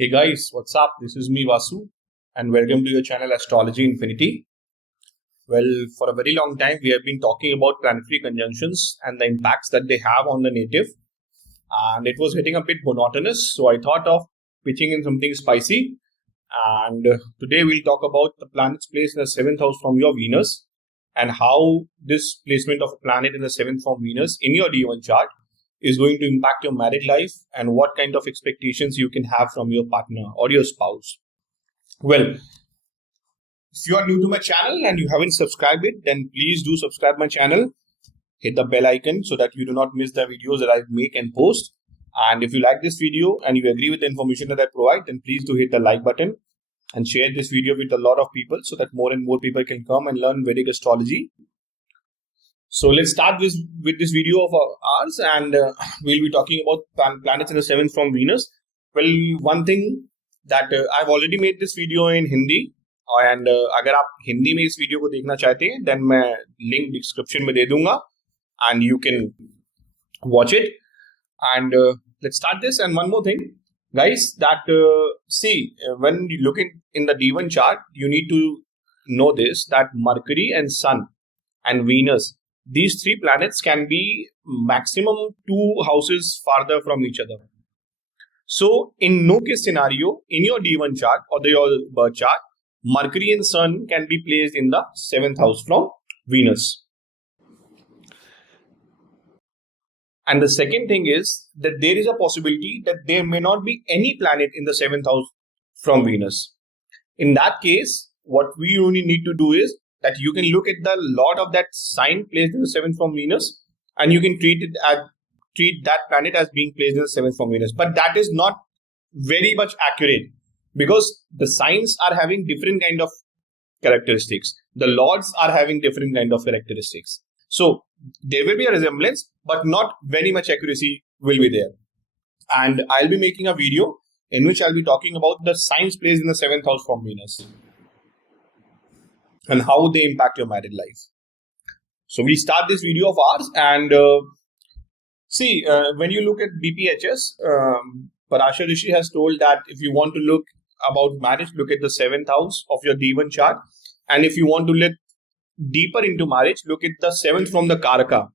Hey guys, what's up? This is me Vasu and welcome to your channel Astrology Infinity. Well, for a very long time we have been talking about planetary conjunctions and the impacts that they have on the native, and it was getting a bit monotonous, so I thought of pitching in something spicy. And today we'll talk about the planets placed in the 7th house from your Venus and how this placement of a planet in the 7th from Venus in your D1 chart is going to impact your married life and what kind of expectations you can have from your partner or your spouse. Well, if you are new to my channel and you haven't subscribed it, then please do subscribe my channel. Hit the bell icon so that you do not miss the videos that I make and post. And if you like this video and you agree with the information that I provide, then please do hit the like button and share this video with a lot of people so that more and more people can come and learn Vedic astrology. So let's start with this video of ours, and we'll be talking about planets in the 7th from Venus. Well, one thing that I've already made this video in Hindi, and अगर आप हिंदी में इस video को देखना चाहते हैं, then मैं link description में दे दूंगा, and you can watch it. And let's start this. And one more thing, guys, that when you look in the D1 chart, you need to know this, that Mercury and Sun and Venus, these three planets can be maximum 2 houses farther from each other. So in no case scenario, in your D1 chart or your birth chart, Mercury and Sun can be placed in the 7th house from Venus. And the second thing is that there is a possibility that there may not be any planet in the 7th house from Venus. In that case, what we only need to do is that you can look at the lot of that sign placed in the 7th from Venus, and you can treat that planet as being placed in the 7th from Venus. But that is not very much accurate because the signs are having different kind of characteristics. The lords are having different kind of characteristics. So there will be a resemblance, but not very much accuracy will be there. And I'll be making a video in which I'll be talking about the signs placed in the 7th house from Venus and how they impact your married life. So we start this video of ours, and when you look at BPHS, Parashar Rishi has told that if you want to look about marriage, look at the 7th house of your D1 chart, and if you want to look deeper into marriage, look at the 7th from the Karaka.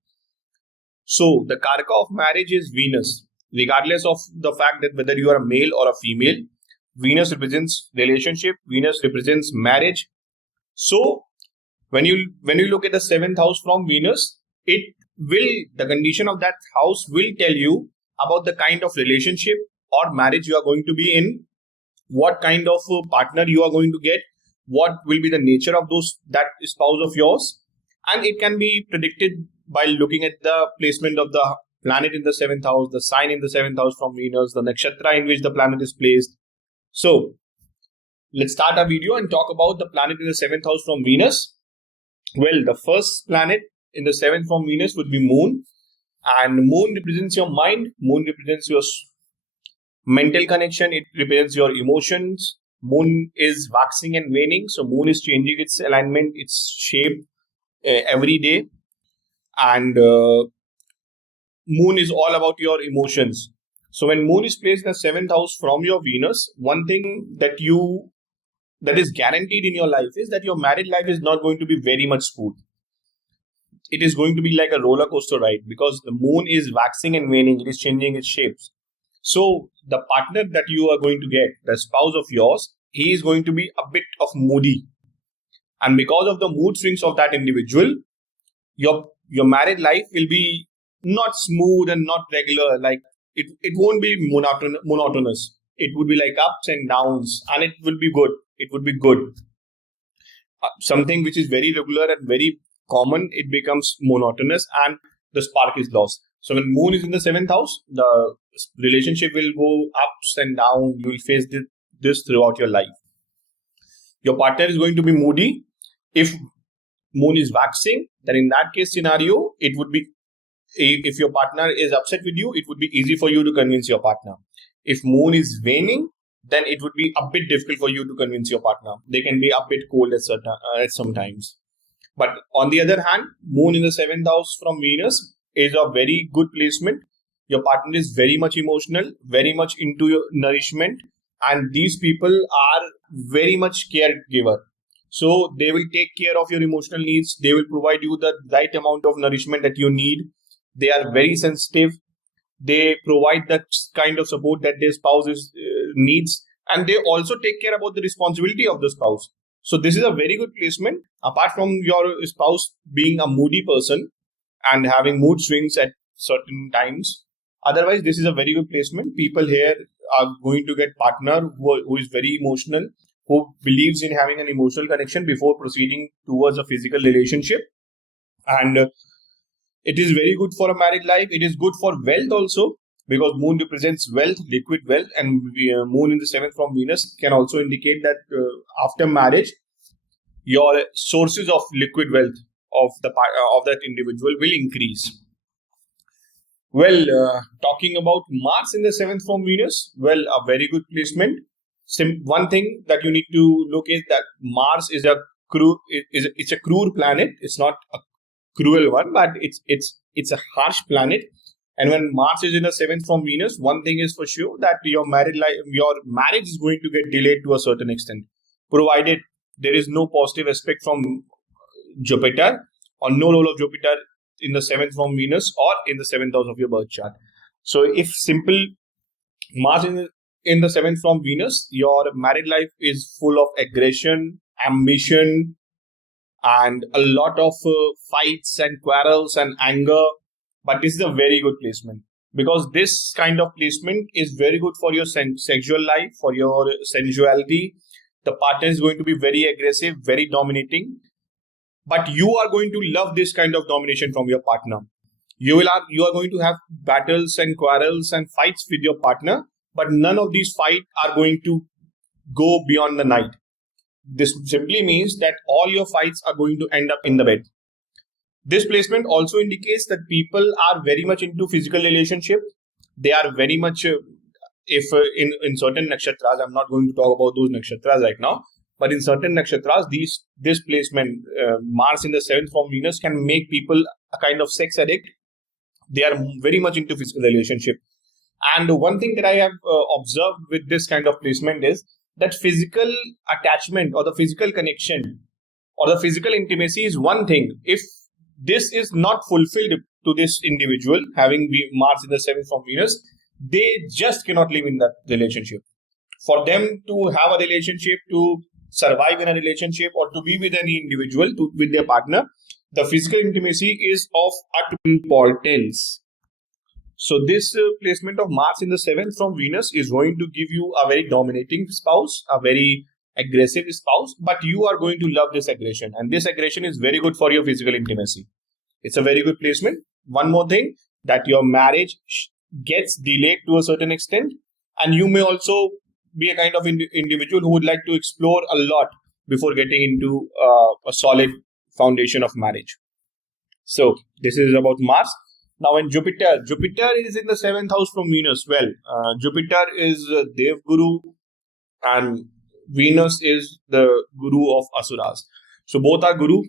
So the Karaka of marriage is Venus, regardless of the fact that whether you are a male or a female. Venus represents relationship, Venus represents marriage. So when you look at the 7th house from Venus, the condition of that house will tell you about the kind of relationship or marriage you are going to be in, what kind of partner you are going to get, what will be the nature of that spouse of yours, and it can be predicted by looking at the placement of the planet in the 7th house, the sign in the 7th house from Venus, the nakshatra in which the planet is placed. So let's start our video and talk about the planet in the 7th house from Venus. Well, the first planet in the 7th from Venus would be Moon. And Moon represents your mind. Moon represents your mental connection. It represents your emotions. Moon is waxing and waning. So Moon is changing its alignment, its shape every day. And Moon is all about your emotions. So when Moon is placed in the 7th house from your Venus, one thing that is guaranteed in your life is that your married life is not going to be very much smooth. It is going to be like a roller coaster ride because the Moon is waxing and waning. It is changing its shapes. So the partner that you are going to get, the spouse of yours, he is going to be a bit of moody. And because of the mood swings of that individual, your married life will be not smooth and not regular. Like it won't be monotonous. It would be like ups and downs, and it will be good. It would be good. Something which is very regular and very common, it becomes monotonous and the spark is lost. So when Moon is in the 7th house, the relationship will go ups and down. You will face this throughout your life. Your partner is going to be moody. If Moon is waxing, then in that case scenario, it would be, if your partner is upset with you, it would be easy for you to convince your partner. If Moon is waning, then it would be a bit difficult for you to convince your partner. They can be a bit cold at sometimes. But on the other hand, Moon in the 7th house from Venus is a very good placement. Your partner is very much emotional, very much into your nourishment, and these people are very much caregiver. So they will take care of your emotional needs. They will provide you the right amount of nourishment that you need. They are very sensitive. They provide that kind of support that their spouse needs, and they also take care about the responsibility of the spouse. So this is a very good placement. Apart from your spouse being a moody person and having mood swings at certain times, otherwise this is a very good placement. People here are going to get partner who is very emotional, who believes in having an emotional connection before proceeding towards a physical relationship. And it is very good for a married life. It is good for wealth also, because moon represents wealth, liquid wealth, and moon in the seventh from Venus can also indicate that after marriage, your sources of liquid wealth of that individual will increase. Well, talking about Mars in the seventh from Venus, well, a very good placement. One thing that you need to look is that Mars is it's a cruel planet. It's not a cruel one, but it's a harsh planet. And when Mars is in the seventh from Venus, one thing is for sure that your marriage is going to get delayed to a certain extent, provided there is no positive aspect from Jupiter or no role of Jupiter in the seventh from Venus or in the seventh house of your birth chart. So if simple Mars in the seventh from Venus, your married life is full of aggression, ambition, and a lot of fights and quarrels and anger. But this is a very good placement, because this kind of placement is very good for your sexual life, for your sensuality. The partner is going to be very aggressive, very dominating, but you are going to love this kind of domination from your partner. You are going to have battles and quarrels and fights with your partner, but none of these fights are going to go beyond the night. This simply means that all your fights are going to end up in the bed. This placement also indicates that people are very much into physical relationship. They are very much, in certain nakshatras, I'm not going to talk about those nakshatras right now, but in certain nakshatras, this placement, Mars in the seventh from Venus, can make people a kind of sex addict. They are very much into physical relationship. And one thing that I have observed with this kind of placement is that physical attachment or the physical connection or the physical intimacy is one thing. If this is not fulfilled to this individual having Mars in the seventh from Venus, they just cannot live in that relationship. For them to have a relationship, to survive in a relationship, or to be with any individual, with their partner, the physical intimacy is of utmost importance. So this placement of Mars in the seventh from Venus is going to give you a very dominating spouse, a very aggressive spouse, but you are going to love this aggression, and this aggression is very good for your physical intimacy. It's a very good placement. One more thing, that your marriage gets delayed to a certain extent, and you may also be a kind of individual who would like to explore a lot before getting into a solid foundation of marriage. So this is about Mars. Now, when Jupiter is in the seventh house from Venus. Well, Jupiter is Dev Guru, and Venus is the Guru of Asuras. So both are Guru,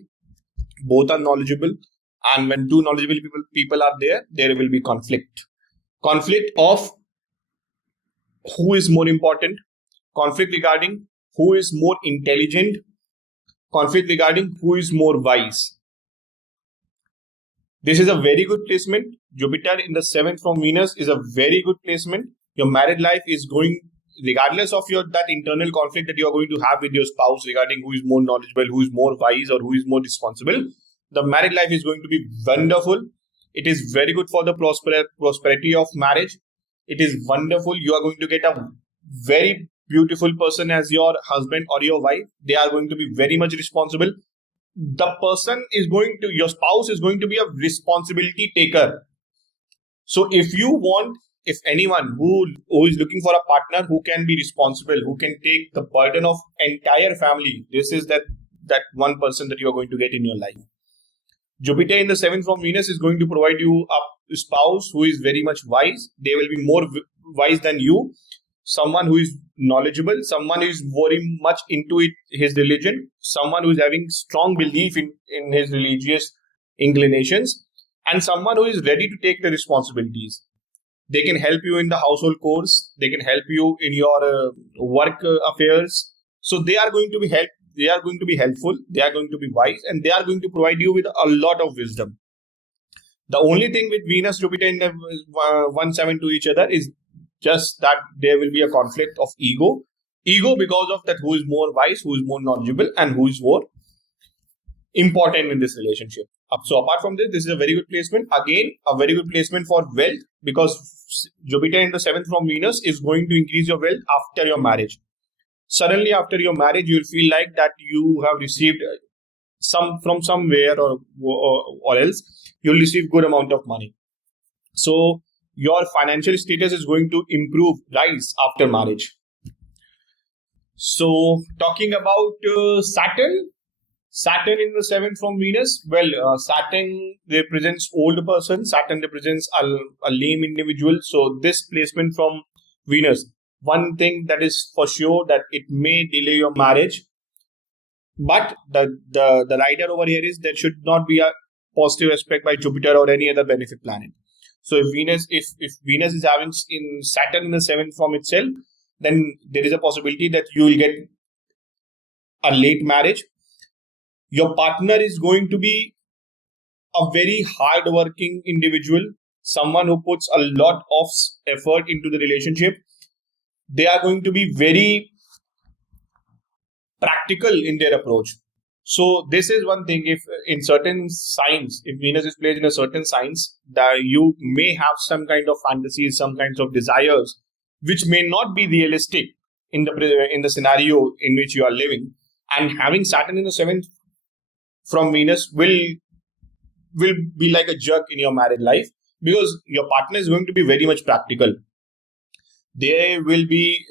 both are knowledgeable, and when two knowledgeable people are there will be conflict. Conflict of who is more important, conflict regarding who is more intelligent, conflict regarding who is more wise. This is a very good placement. Jupiter in the seventh from Venus is a very good placement. Your married life is going, regardless of that internal conflict that you are going to have with your spouse regarding who is more knowledgeable, who is more wise, or who is more responsible, the married life is going to be wonderful. It is very good for the prosperity of marriage. It is wonderful. You are going to get a very beautiful person as your husband or your wife. They are going to be very much responsible. Your spouse is going to be a responsibility taker. So if anyone who is looking for a partner who can be responsible, who can take the burden of entire family, this is that one person that you are going to get in your life. Jupiter in the seventh from Venus is going to provide you a spouse who is very much wise. They will be more wise than you. Someone who is knowledgeable, someone who is very much into his religion, someone who is having strong belief in his religious inclinations, and someone who is ready to take the responsibilities. They can help you in the household chores. They can help you in your work affairs. So they are going to be help. They are going to be helpful. They are going to be wise, and they are going to provide you with a lot of wisdom. The only thing with Venus, Jupiter in the 1/7 to each other is just that there will be a conflict of ego. Ego because of that, who is more wise, who is more knowledgeable, and who is more important in this relationship. So apart from this is a very good placement. Again, a very good placement for wealth, because Jupiter in the 7th from Venus is going to increase your wealth after your marriage. Suddenly after your marriage, you'll feel like that you have received some from somewhere, or else you'll receive good amount of money. So your financial status is going to rise after marriage. So talking about Saturn in the 7th from Venus. Well, Saturn represents old person. Saturn represents a lame individual. So this placement from Venus, one thing that is for sure, that it may delay your marriage. But the rider over here is there should not be a positive aspect by Jupiter or any other benefic planet. So if Venus is having in Saturn in the 7th from itself, then there is a possibility that you will get a late marriage. Your partner is going to be a very hard-working individual, someone who puts a lot of effort into the relationship. They are going to be very practical in their approach. So this is one thing. If in certain signs, if Venus is placed in a certain signs, that you may have some kind of fantasies, some kinds of desires, which may not be realistic in the scenario in which you are living. And having Saturn in the 7th from Venus will be like a jerk in your married life, because your partner is going to be very much practical. They will be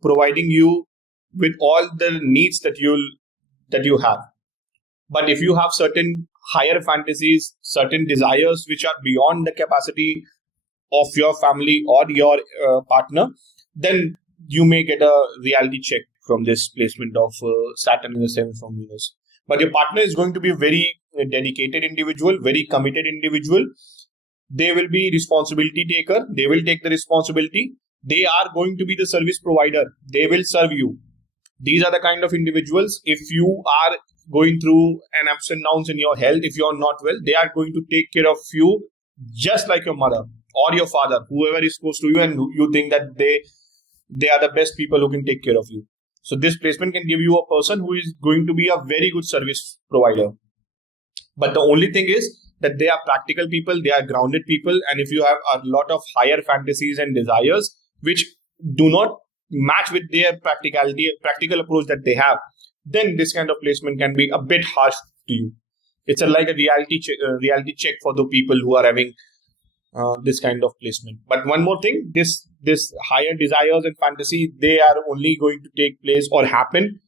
providing you with all the needs that you have. But if you have certain higher fantasies, certain desires which are beyond the capacity of your family or your partner, then you may get a reality check from this placement of Saturn in the 7th from Venus. But your partner is going to be a very dedicated individual, very committed individual. They will be responsibility taker. They will take the responsibility. They are going to be the service provider. They will serve you. These are the kind of individuals, if you are going through an ups and downs in your health, if you are not well, they are going to take care of you just like your mother or your father, whoever is close to you and you think that they are the best people who can take care of you. So this placement can give you a person who is going to be a very good service provider. But the only thing is that they are practical people, they are grounded people, and if you have a lot of higher fantasies and desires which do not match with their practical approach that they have, then this kind of placement can be a bit harsh to you. It's like a reality check for the people who are having this kind of placement. But one more thing, this higher desires and fantasy, they are only going to take place or happen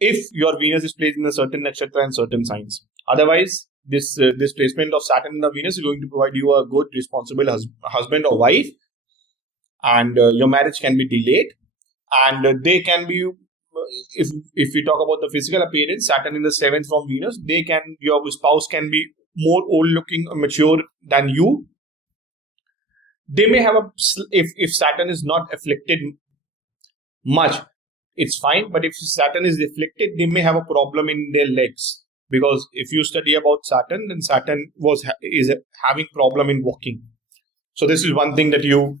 if your Venus is placed in a certain nakshatra and certain signs. Otherwise, this placement of Saturn and the Venus is going to provide you a good, responsible husband or wife, and your marriage can be delayed. And they can be, if we talk about the physical appearance, Saturn in the 7th from Venus, your spouse can be more old looking, mature than you. They may have if Saturn is not afflicted much, it's fine. But if Saturn is afflicted, they may have a problem in their legs, because if you study about Saturn, then Saturn is having problem in walking. So this is one thing that you'll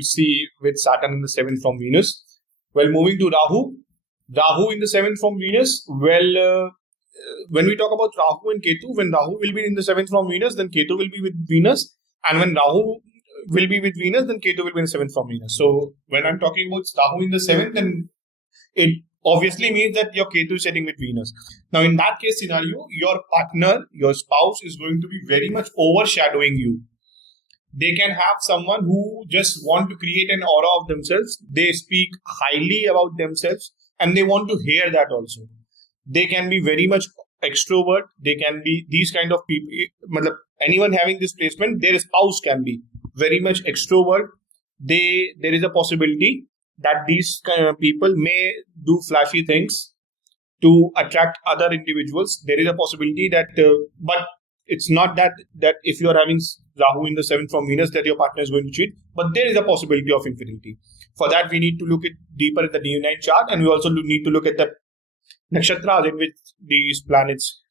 see with Saturn in the 7th from Venus. Well, moving to Rahu in the 7th from Venus. Well, when we talk about Rahu and Ketu, when Rahu will be in the 7th from Venus, then Ketu will be with Venus. And when Rahu will be with Venus, then Ketu will be in the 7th from Venus. So when I'm talking about Rahu in the 7th, then it obviously means that your Ketu is sitting with Venus. Now, in that case scenario, your partner, your spouse is going to be very much overshadowing you. They can have someone who just want to create an aura of themselves. They speak highly about themselves and they want to hear that also. They can be very much extrovert. They can be these kind of people. Anyone having this placement, their spouse can be very much extrovert. There is a possibility that these kind of people may do flashy things to attract other individuals. There is a possibility that, but it's not that if you are having Rahu in the 7th from Venus that your partner is going to cheat, but there is a possibility of infidelity. For that, we need to look at deeper at the D9 chart, and we also need to look at the nakshatras in which these planets,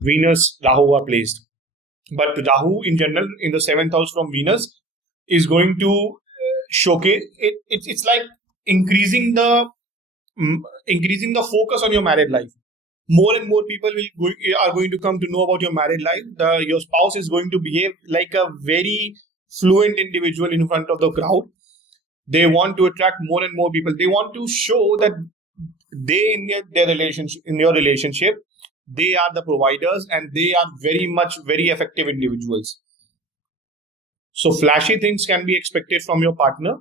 Venus, Rahu are placed. But Rahu in general in the 7th house from Venus is going to showcase it. It's like increasing the focus on your married life. More and more people are going to come to know about your married life. Your spouse is going to behave like a very fluent individual in front of the crowd. They want to attract more and more people. They want to show that they in their relationship, in your relationship, they are the providers and they are very effective individuals. So flashy things can be expected from your partner.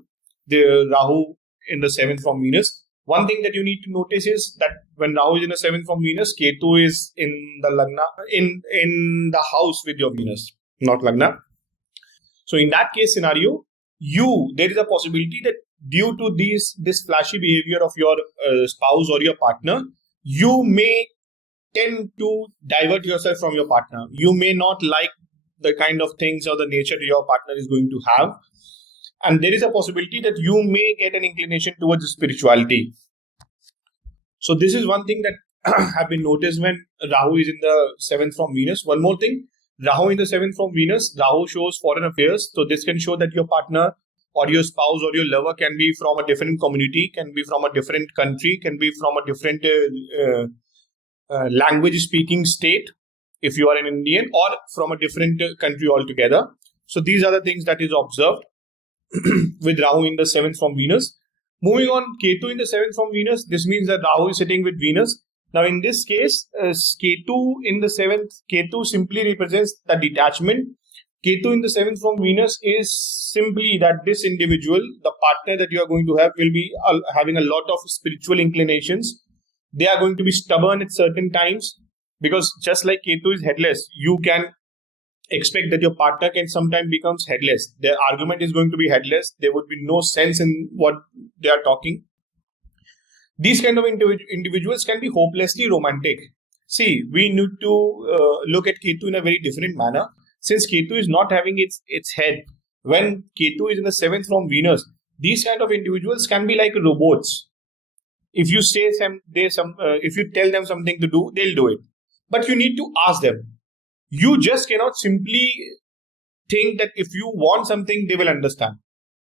The Rahu in the 7th from Venus. One thing that you need to notice is that when Rahu is in the 7th from Venus, Ketu is in the Lagna, in the house with your Venus, not Lagna. So in that case scenario, there is a possibility that due to this flashy behavior of your spouse or your partner, you may tend to divert yourself from your partner. You may not like the kind of things or the nature your partner is going to have. And there is a possibility that you may get an inclination towards spirituality. So this is one thing that have been noticed when Rahu is in the 7th from Venus. One more thing, Rahu in the 7th from Venus, Rahu shows foreign affairs. So this can show that your partner or your spouse or your lover can be from a different community, can be from a different country, can be from a different language speaking state if you are an Indian, or from a different country altogether. So these are the things that is observed with Rahu in the 7th from Venus. Moving on, Ketu in the 7th from Venus, this means that Rahu is sitting with Venus. Now in this case, Ketu in the 7th, Ketu simply represents the detachment. Ketu in the 7th from Venus is simply that this individual, the partner that you are going to have, will be having a lot of spiritual inclinations. They are going to be stubborn at certain times, because just like Ketu is headless, you can expect that your partner can sometimes becomes headless. Their argument is going to be headless. There would be no sense in what they are talking. These kind of individuals can be hopelessly romantic. See, we need to look at Ketu in a very different manner. Since Ketu is not having its head, when Ketu is in the 7th from Venus, these kind of individuals can be like robots. If you say if you tell them something to do, they'll do it. But you need to ask them. You just cannot simply think that if you want something, they will understand.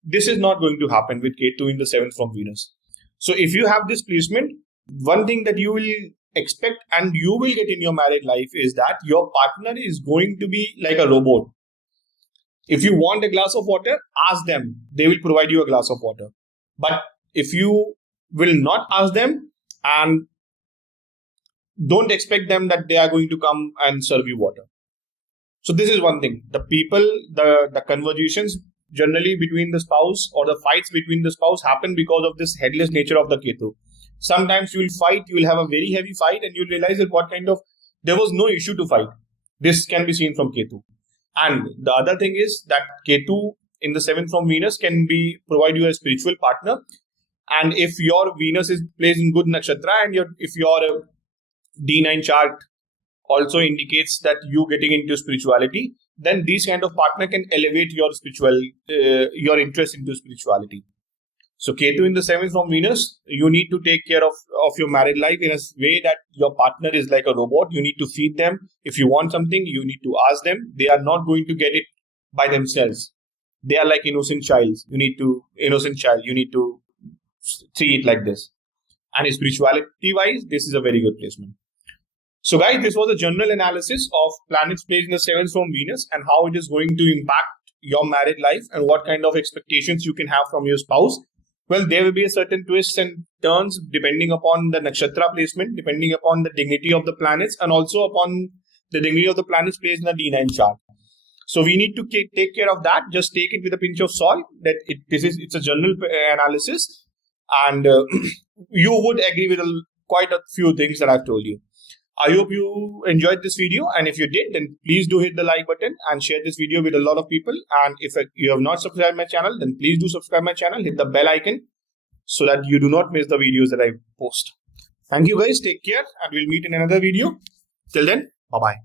This is not going to happen with Ketu in the 7th from Venus. So if you have this placement, one thing that you will expect and you will get in your married life is that your partner is going to be like a robot. If you want a glass of water, ask them. They will provide you a glass of water. But if you will not ask them, and don't expect them that they are going to come and serve you water. So this is one thing. The people, the conversations generally between the spouse or the fights between the spouse happen because of this headless nature of the Ketu. Sometimes you will fight, you will have a very heavy fight, and you will realize that there was no issue to fight. This can be seen from Ketu. And the other thing is that Ketu in the 7th from Venus can provide you a spiritual partner. And if your Venus is placed in good nakshatra, and if your D9 chart also indicates that you getting into spirituality, then this kind of partner can elevate your interest into spirituality. So Ketu in the 7th from Venus, you need to take care of your married life in a way that your partner is like a robot. You need to feed them. If you want something, you need to ask them. They are not going to get it by themselves. They are like innocent child. You need to see it like this. And spirituality wise, this is a very good placement. So guys, this was a general analysis of planets placed in the 7th from Venus and how it is going to impact your married life and what kind of expectations you can have from your spouse. Well, there will be a certain twists and turns depending upon the nakshatra placement, depending upon the dignity of the planets, and also upon the dignity of the planets placed in the D9 chart. So we need to take care of that. Just take it with a pinch of salt. That it's a general analysis, and you would agree with quite a few things that I've told you. I hope you enjoyed this video, and if you did, then please do hit the like button and share this video with a lot of people. And if you have not subscribed my channel, then please do subscribe my channel, hit the bell icon so that you do not miss the videos that I post. Thank you guys, take care, and we'll meet in another video. Till then, bye-bye.